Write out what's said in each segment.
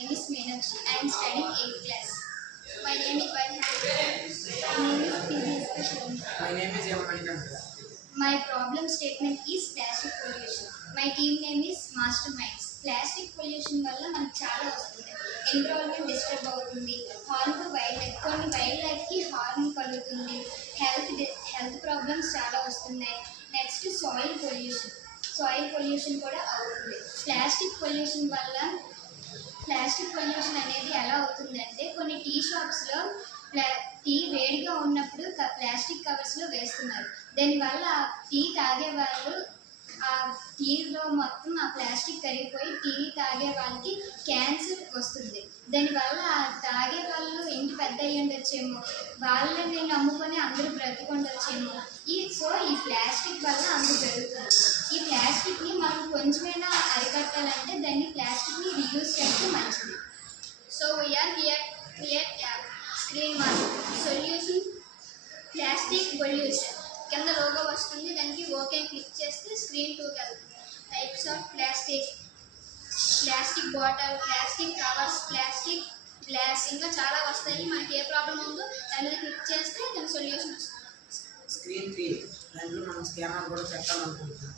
name is Meenakshi. I am studying 8th class. My name is Vaidhan. My name is P.V. Special. My name is Yamanikanta. My problem statement is plastic pollution. My team name is Masterminds. Plastic pollution వల్ల మనకు చాలా వస్తుంది. Environment disturb అవుతుంది. Harm to wild life, కొన్ని wild లైఫ్కి harm కలుగుతుంది. Health problems చాలా వస్తున్నాయి. నెక్స్ట్ సాయిల్ పొల్యూషన్ కూడా అవుతుంది. ప్లాస్టిక్ పొల్యూషన్ అనేది ఎలా అవుతుందంటే కొన్ని టీ షాప్స్లో టీ వేడిగా ఉన్నప్పుడు ప్లాస్టిక్ కవర్స్లో వేస్తున్నారు. దానివల్ల టీ తాగే వాళ్ళు ఆ టీలో మొత్తం ఆ ప్లాస్టిక్ కరిగిపోయి టీ తాగే వాళ్ళకి క్యాన్సర్ వస్తుంది. దానివల్ల తాగే వాళ్ళు ఇంటి పెద్ద అయ్యి ఉండొచ్చేమో, వాళ్ళని నమ్ముకొని అందరూ బ్రతికొండొచ్చేమో. ఈ ప్లాస్టిక్ వల్ల అందరూ జరుగుతుంది. ఈ ప్లాస్టిక్ని మనం కొంచెమైనా అరికట్టాలంటే దాన్ని ప్లాస్టిక్ని రీయూజ్ చేస్తే మంచిది. So we are here screen mark solution plastic pollution కింద లోగో వస్తుంది. దానికి ఓకే క్లిక్ చేస్తే స్క్రీన్ 2కి వెళ్తుంది. Types of plastic bottle, plastic covers, plastic glass, ఇంకా చాలా వస్తాయి. మనకి ఏ ప్రాబ్లం ఉందో దాని మీద క్లిక్ చేస్తే దాని సొల్యూషన్ వస్తుంది. స్క్రీన్ 3 దాంట్లో మనం స్కానర్ కూడా పెట్టాలనుకుంటున్నాం.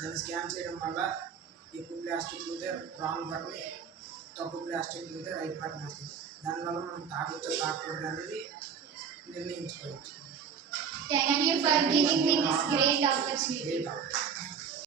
దాన్ని స్కాన్ చేయడం వల్ల ఎక్కువ ప్లాస్టిక్ ఉంటే రాంగ్ బటన్, తక్కువ ప్లాస్టిక్ ఉంటే రైట్ బటన్ వస్తుంది. దానివల్ల మనం తాగొచ్చు తాగకూడదు అనేది నిర్ణయించుకోవచ్చు. Thank you for giving me this great opportunity.